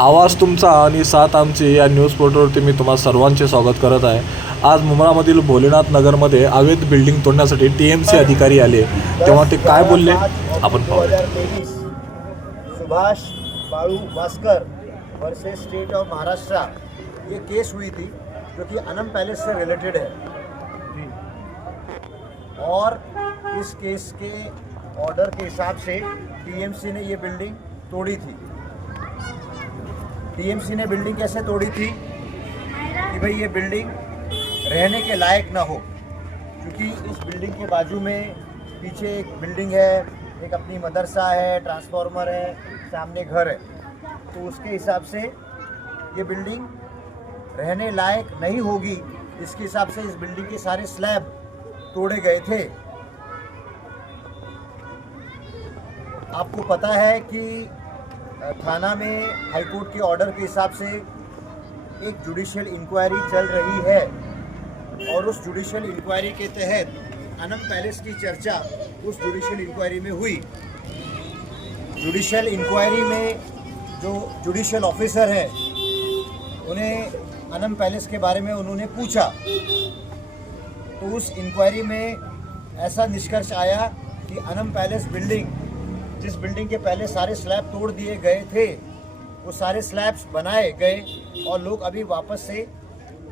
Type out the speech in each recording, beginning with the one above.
आवाज तुमचा आणि साथ आमची या न्यूज पोर्टलवरती मी तुम्हा सर्वांचे स्वागत करत आहे। आज मुंब्रामधील भोलेनाथ नगरमध्ये अवैध बिल्डिंग तोडण्यासाठी टीएमसी अधिकारी आले, तेव्हा ते काय बोलले आपण पाहूया। Subhash Balu Bhaskar versus state of Maharashtra ये केस हुई थी जो कि अनम पैलेस से रिलेटेड है और इस केस के ऑर्डर के हिसाब से टीएमसी ने ये बिल्डिंग तोड़ी थी। टीएमसी ने बिल्डिंग कैसे तोड़ी थी कि भाई ये बिल्डिंग रहने के लायक ना हो, क्योंकि इस बिल्डिंग के बाजू में पीछे एक बिल्डिंग है, एक अपनी मदरसा है, ट्रांसफार्मर है, सामने घर है, तो उसके हिसाब से ये बिल्डिंग रहने लायक नहीं होगी। इसके हिसाब से इस बिल्डिंग के सारे स्लैब तोड़े गए थे। आपको पता है कि थाना में हाईकोर्ट के ऑर्डर के हिसाब से एक जुडिशियल इंक्वायरी चल रही है और उस जुडिशियल इंक्वायरी के तहत अनम पैलेस की चर्चा उस जुडिशियल इंक्वायरी में हुई। जुडिशियल इंक्वायरी में जो जुडिशियल ऑफिसर है उन्हें अनम पैलेस के बारे में उन्होंने पूछा, तो उस इंक्वायरी में ऐसा निष्कर्ष आया कि अनम पैलेस बिल्डिंग, जिस बिल्डिंग के पहले सारे स्लैब तोड़ दिए गए थे, वो सारे स्लैब्स बनाए गए और लोग अभी वापस से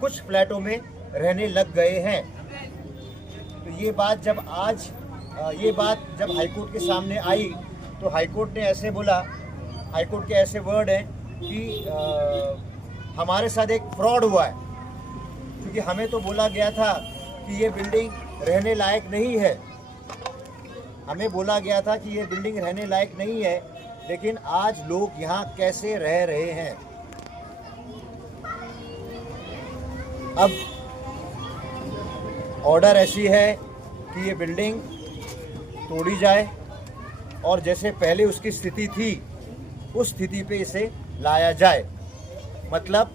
कुछ फ्लैटों में रहने लग गए हैं। तो ये बात जब हाईकोर्ट के सामने आई तो हाईकोर्ट ने ऐसे बोला, हाईकोर्ट के ऐसे वर्ड हैं कि हमारे साथ एक फ्रॉड हुआ है, क्योंकि हमें तो बोला गया था कि ये बिल्डिंग रहने लायक नहीं है। हमें बोला गया था कि ये बिल्डिंग रहने लायक नहीं है, लेकिन आज लोग यहाँ कैसे रह रहे हैं। अब ऑर्डर ऐसी है कि ये बिल्डिंग तोड़ी जाए और जैसे पहले उसकी स्थिति थी उस स्थिति पे इसे लाया जाए। मतलब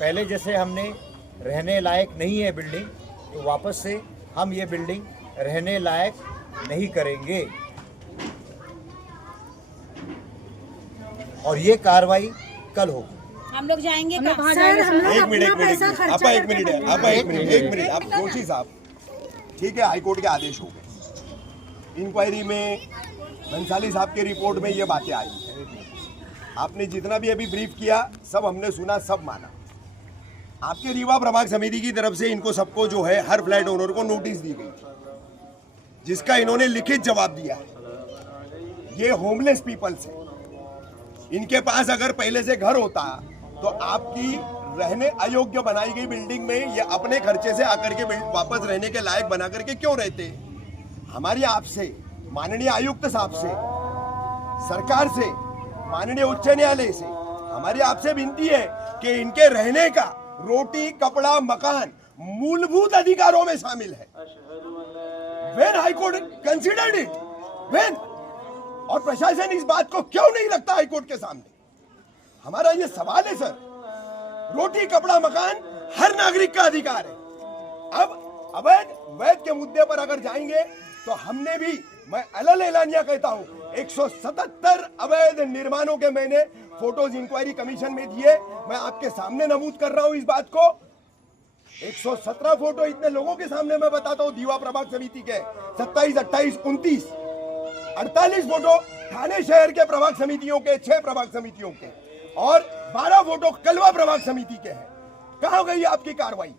पहले जैसे हमने रहने लायक नहीं है बिल्डिंग, तो वापस से हम ये बिल्डिंग रहने लायक नहीं करेंगे और ये कार्रवाई कल होगी। हम लोग जाएंगे सर, हम लोग एक मिनट एक आप जोशी साहब, ठीक है, हाईकोर्ट के आदेश हो गए। इंक्वायरी में भंसाली साहब के रिपोर्ट में ये बातें आई। आपने जितना भी अभी ब्रीफ किया सब हमने सुना, सब माना। आपके रीवा प्रभाग समिति की तरफ से इनको सबको जो है हर फ्लैट ओनर को नोटिस दी गई, जिसका इन्होंने लिखित जवाब दिया है। ये होमलेस पीपल्स है, इनके पास अगर पहले से घर होता तो आपकी रहने अयोग्य बनाई गई बिल्डिंग में ये अपने खर्चे से आकर के वापस रहने के लायक बना करके क्यों रहते। हमारी आपसे, माननीय आयुक्त साहब से, सरकार से, माननीय उच्च न्यायालय से हमारी आपसे विनती है कि इनके रहने का रोटी, कपड़ा, मकान मूलभूत अधिकारों में शामिल है। When High Court considered it, when? और प्रशासन इस बात को क्यों नहीं रखता हाईकोर्ट के सामने? हमारा ये सवाल है सर। रोटी, कपड़ा, मकान हर नागरिक का अधिकार है। अब अवैध वैध के मुद्दे पर अगर जाएंगे तो हमने भी, मैं अलल एलानिया कहता हूं, 177 अवैध निर्माणों के मैंने फोटोज इंक्वायरी कमीशन में दिए। मैं आपके सामने नमूद कर रहा हूं इस बात को। 117 फोटो इतने लोगों के सामने मैं बताता हूं रीवा प्रभाग समिति के, 27, 28, 29, 48 फोटो थाने शहर के प्रभाग समितियों के, 6 प्रभाग समितियों के और 12 फोटो कलवा प्रभाग समिति के हैं। कहां गई आपकी कार्रवाई?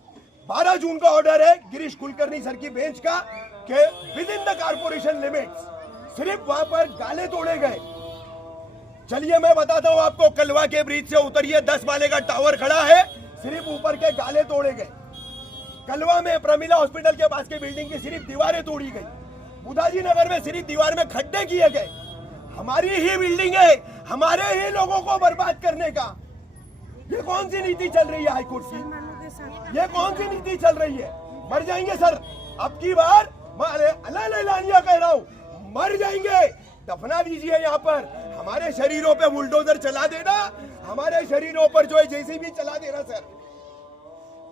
12 जून का ऑर्डर है गिरीश कुलकर्णी सर की बेंच का कि with in the corporation limits सिर्फ वहां पर गाले तोड़े गए। चलिए मैं बताता हूं आपको, कलवा के ब्रिज से उतरिए, 10 माले का टावर खड़ा है, सिर्फ ऊपर के गाले तोड़े गए। कलवा में प्रमिला हॉस्पिटल के पास की बिल्डिंग की सिर्फ दीवारें तोड़ी गई। बुधाजी नगर में सिर्फ दीवार में खड्डे किए गए। हमारी ही बिल्डिंग है, हमारे ही लोगों को बर्बाद करने का ये कौन सी नीति चल रही है हाईकोर्ट की? ये कौन सी नीति चल रही है? मर जाएंगे सर, अब की बार मैं अलल एलानिया कह रहा हूं, मर जाएंगे। दफना दीजिए यहाँ पर, हमारे शरीरों पे बुलडोजर चला देना, हमारे शरीरों पर जो है जेसीबी चला देना सर।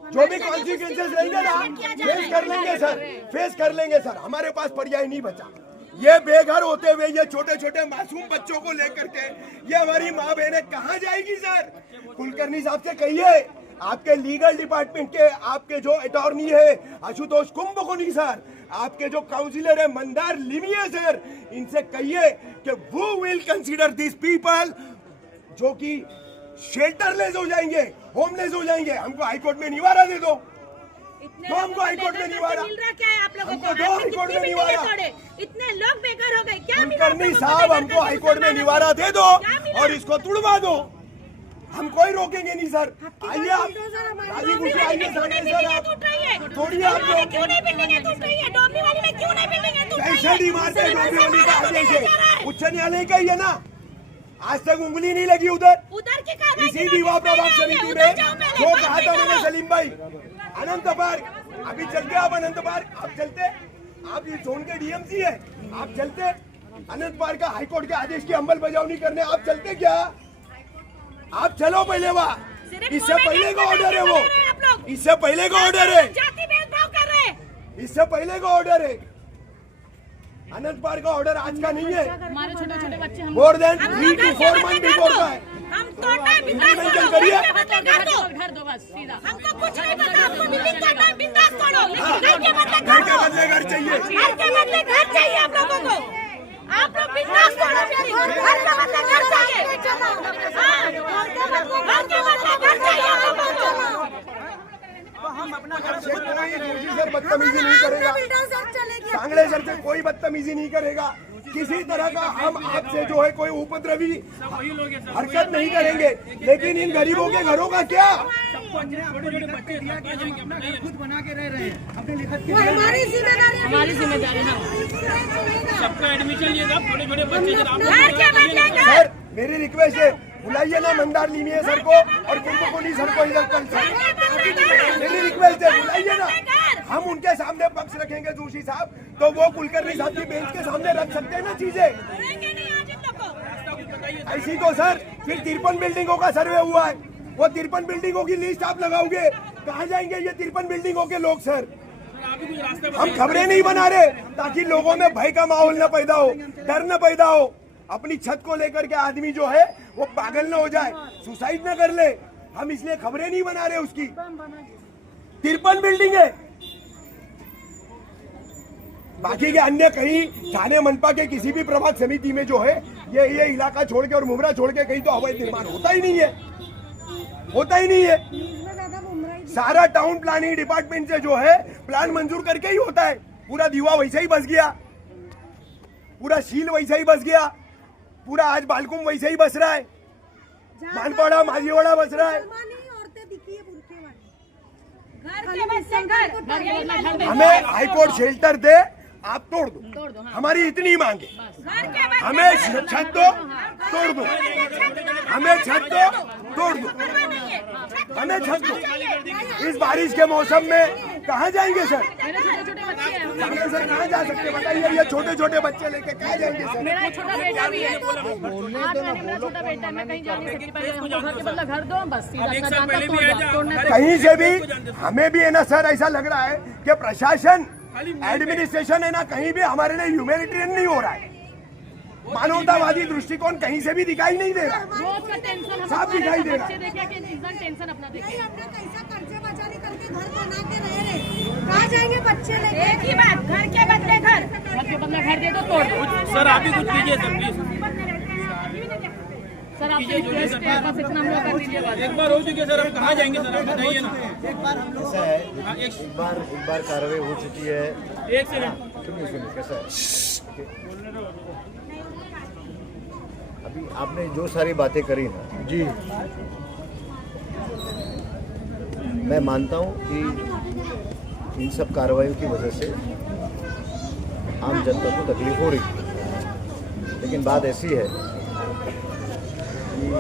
जो भी कॉन्सिक्वेंसेस रहेंगे ना फेस कर लेंगे सर, फेस कर लेंगे सर। हमारे पास पर्याय नहीं बचा। ये बेघर होते हुए ये छोटे छोटे मासूम बच्चों को लेकर के ये हमारी माँ बहनें कहाँ जाएगी सर? कुलकर्णी साहब से कहिए, आपके लीगल डिपार्टमेंट के आपके जो अटॉर्नी है आशुतोष कुंभकोणी सर, आपके जो काउंसिलर है मंदार लिमिये सर, इनसे कहिए कि वो विल कंसीडर दिस पीपल जो कि शेल्टरलेस हो जाएंगे, होमलेस हो जाएंगे। हमको हाईकोर्ट में निवारा दे दो, तो हमको हाईकोर्ट में निवारा मिल रहा क्या है आप लोगों हमको को? दो हाईकोर्ट में निवारा। इतने लोग बेकार हो गए, क्या मिला आप कुलकर्णी लोगों को? साहब बेकार हमको का हाईकोर्ट में सामान निवारा दे दो क्या मिला? और इसको तुड़वा दो, हम कोई रोकेंगे नहीं सर। आइए आप राजी खुशी आइए क्यों नहीं सर बिल्डिंगें टूट रही है? थोड़ी आप डोंबिवली में क्यों नहीं बिल्डिंगें टूट रही है? डोंबिवली में क्यों नहीं बिल्डिंगें टूट रही है? कैसे डिमांड है डोंबिवली का आदेश है, उच्च न्यायालय का ही है ना, आज तक उंगली नहीं लगी उधर। उधर की कार्रवाई इसी की विवाह नोटिस प्रभाव नहीं समिति आए, में उधर जाओ पहले, जो बात कहा भी था करो। मैंने सलीम भाई, अनंत पार्क अभी चलते आप अनंत पार्क, आप चलते, आप ये जोन के डीएमसी है, आप चलते अनंत पार्क का हाईकोर्ट के आदेश की अंमलबजावनी करने आप चलते क्या? आप चलो पहले वहाँ, सिर्फ इससे कॉमेडी पहले का बना के ऑर्डर है वो, बना रहे हैं आप लोग। इससे पहले का ऑर्डर है, जाति भेदभाव कर रहे हैं। इससे पहले का ऑर्डर है। अनंत पार्क का ऑर्डर आज का नहीं है, हमारे छोटे छोटे बच्चे हम मोर देन हम 3 to 4 मंथ बिफोर का है। हम तोड़ना है, बिंदास इंटरवेंशन तोड़ो, करिए। घर के बदले घर दो। घर दो बस सीधा। हमको कुछ नहीं पता, आपको बिल्डिंग तोड़ना है, बिंदास तोड़ो, लेकिन घर के बदले घर घर के दो। बदले घर चाहिए। घर के बदले घर चाहिए आप लोगों को। आप लोग बिंदास तोड़ो बिल्डिंग, घर के बदले घर चाहिए। हाँ, घर के बदले घर चाहिए आप लोगों को। कोई दूसरी सर बदतमीजी नहीं करेगा, सांगले सर से कोई बदतमीजी नहीं करेगा, किसी तरह का हम आपसे जो है कोई उपद्रवी हरकत नहीं करेंगे, लेकिन इन गरीबों के घरों का क्या? हमारी जिम्मेदारी हमारी जिम्मेदारी है। सबका एडमिशन लिए था, छोटे छोटे बच्चे थे, आप घर के बदले घर। सर मेरी रिक्वेस्ट है, बुलाइए ना मंदार लिमिये सर को और कुंभकोणी सर को इधर कल सर, मेरी रिक्वेस्ट है बुलाइए ना, हम उनके सामने पक्ष रखेंगे जोशी साहब, तो वो कुलकर्णी साहब की बेंच के सामने रख सकते हैं ना चीजें। करेंगे नहीं आज इन लोग को। ऐसी तो सर फिर 53 बिल्डिंगों का सर्वे हुआ है, वो 53 बिल्डिंगों की लिस्ट आप लगाओगे, कहाँ जाएंगे ये 53 बिल्डिंगों के लोग सर? हम खबरें नहीं बना रहे ताकि लोगों में भय का माहौल न पैदा हो, डर न पैदा हो, अपनी छत को लेकर के आदमी जो है वो पागल न हो जाए, सुसाइड न कर ले, हम इसलिए खबरें नहीं बना रहे उसकी। 53 बिल्डिंग है, बाकी के अन्य कहीं थाने मनपा के किसी भी प्रभाग समिति में जो है ये इलाका छोड़ के और मुमरा छोड़ के कहीं तो अवैध निर्माण होता ही नहीं है, होता ही नहीं है। सारा टाउन प्लानिंग डिपार्टमेंट से जो है प्लान मंजूर करके ही होता है, पूरा दीवा वैसा ही बस गया, पूरा शील वैसा ही बस गया, पूरा आज बालकुम वैसे ही बस रहा है, मानपाड़ा माझीवाड़ा बस रहा है। घर के बदले घर। हमें हाईकोर्ट शेल्टर दे, आप तोड़ दो, हमारी इतनी मांग है। घर के बदले हमें छत दो, तोड़ दो, हमें छत दो, तोड़ दो, हमें छत दो। इस बारिश के मौसम में कहाँ जाएंगे सर? मेरे छोटे छोटे बच्चे हैं। सांगले सर कहाँ जा सकते बताइए? ये छोटे छोटे बच्चे लेके कहाँ जाएंगे सर? मेरा एक छोटा बेटा भी है। 8 महीने मेरा छोटा बेटा है, मैं कहीं जा नहीं सकती। पहले हमको घर के बदला घर दो बस सीधा। एक साल सर पहले तोड़ भी दो, आया तोड़ने था। दो। कहीं से भी हमें भी है ना सर, ऐसा लग रहा है कि प्रशासन एडमिनिस्ट्रेशन है ना कहीं भी हमारे लिए ह्यूमैनिटेरियन नहीं हो रहा है, मानवतावादी दृष्टिकोण कहीं से भी दिखाई नहीं दे रहा। रोज का टेंशन हम साफ दिखाई दे रहा बच्चे देखे कि इंसान टेंशन अपना देखे। हमने कैसा कर्जे बचाने करके घर बना के रह रहे, कहाँ जाएंगे बच्चे लेके? एक ही बात, घर के बदले घर। घर के बदला घर दे दो, तोड़ दो। सर आप ही कुछ कीजिए सर प्लीज, सर आपसे रिक्वेस्ट है, बस इतना हम लोग कर दीजिए बस। एक बार हो चुकी है सर, अब कहाँ जाएंगे सर, आप बताइए ना। ऐसा है, हाँ, एक बार कार्रवाई हो चुकी है। एक सेकंड, सुनिए कैसा है, अभी आपने जो सारी बातें करी ना जी, मैं मानता हूँ कि इन सब कार्रवाइयों की वजह से आम जनता को तकलीफ हो रही है, लेकिन बात ऐसी है कि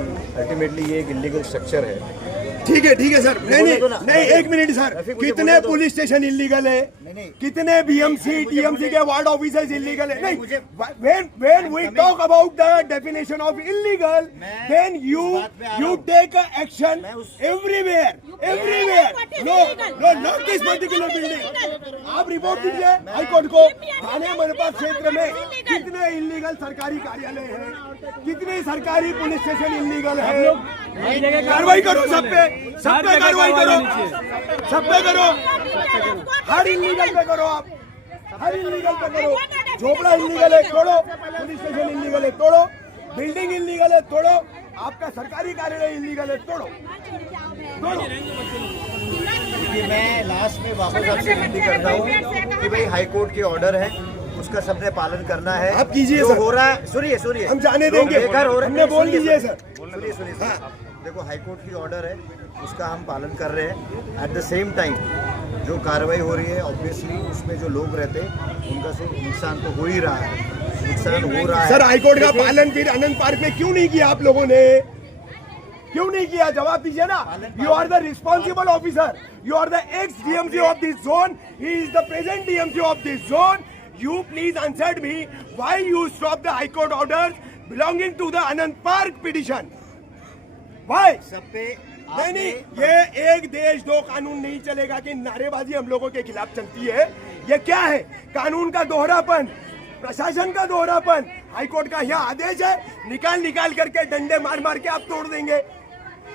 अल्टीमेटली ये एक इलीगल स्ट्रक्चर है। ठीक है सर, नहीं बोले तो ना। नहीं, एक मिनट सर, रफीक, मुझे कितने बोले तो। पुलिस स्टेशन इलीगल है, नहीं। कितने बीएमसी टीएमसी के वार्ड ऑफिसर्स इलीगल है? नहीं, मुझे- when we talk about the definition of illegal, मैं then you इस बात पे आ रहा हूँ। take a action मैं उस- everywhere. Everywhere no no not this particular building. आप रिपोर्ट दीजिए हाईकोर्ट को, थाने मनपा क्षेत्र में कितने इलीगल सरकारी कार्यालय हैं, कितने सरकारी पुलिस स्टेशन इलीगल है। कार्रवाई करो सब पे कार्रवाई करो, सब पे करो, हर इलीगल पे करो, आप हर इलीगल पे करो। झोपड़ा इलीगल है तोड़ो, पुलिस स्टेशन इलीगल है तोड़ो, बिल्डिंग इलीगल है तोड़ो, आपका सरकारी कार्यालय इलीगल है तोड़ो तोड़ो। देखिए, मैं लास्ट में वापस आपसे विनती करता हूँ कि भाई हाई कोर्ट के ऑर्डर है, उसका सबने पालन करना है। आप कीजिए जो सर। हो रहा है, सुनिए हम जाने देंगे, बेघर हो रहे हमने बोल दीजिए सर। सुनिए सर। देखो, हाई कोर्ट की ऑर्डर है, उसका हम पालन कर रहे हैं। एट द सेम टाइम जो कार्रवाई हो रही है, ऑब्वियसली उसमें जो लोग रहते हैं उनका नुकसान तो हो ही रहा है, नुकसान हो रहा है। सर हाईकोर्ट का पालन फिर आनंद पार्क में क्यों नहीं किया आप लोगों ने, क्यों नहीं किया? जवाब दीजिए ना। You are the responsible officer, you are the ex DMC of this zone, he is the present DMC of this zone. You please answer me why you stop the High Court orders belonging to the Anand Park petition? Why? सब पे नहीं, ये एक देश दो कानून नहीं चलेगा कि नारेबाजी हम लोगों के खिलाफ चलती है। ये क्या है? कानून का दोहरापन, प्रशासन का दोहरापन। हाईकोर्ट का यहाँ आदेश है, निकाल करके डंडे मार के आप तोड़ देंगे।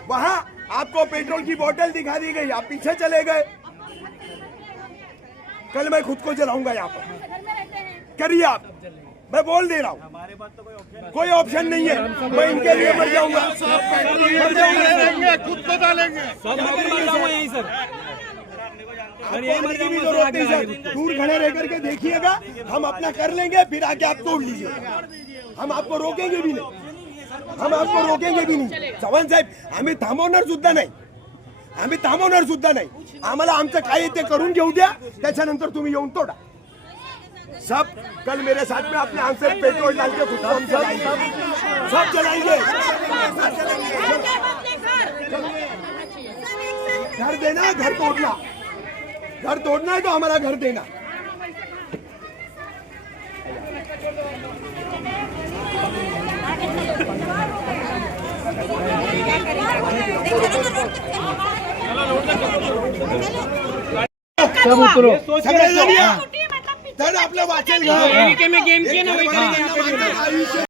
वहां आपको पेट्रोल की बोतल दिखा दी गई, आप पीछे चले गए। कल मैं खुद को जलाऊंगा यहाँ पर, करिए आप, मैं बोल दे रहा हूँ। कोई ऑप्शन नहीं है, मैं इनके लिए मर जाऊंगा, खुद को डालेंगे यही सर। मरने की भी जरूरत नहीं सर, दूर खड़े रह करके देखिएगा, हम अपना कर लेंगे, फिर आके आप तोड़ लीजिएगा। हम आपको रोकेंगे भी नहीं, हम आपको रोकेंगे भी नहीं। चव्हाण साहेब, आम्ही थांबवणार सुद्धा नाही, आम्ही थांबवणार सुद्धा नाही। आम्हाला आमचं काय ते करून घेऊ द्या, त्याच्यानंतर तुम्ही येऊन तोडा। सब कल मेरे साथ में अपने आंसर पेट्रोल डाल के खुद को हम चलाएंगे, सब चलाएंगे। घर देना, घर तोड़ना है तो हमारा घर देना। सगळे जण या. तर आपलं वाचेल घ्या. गेम के ना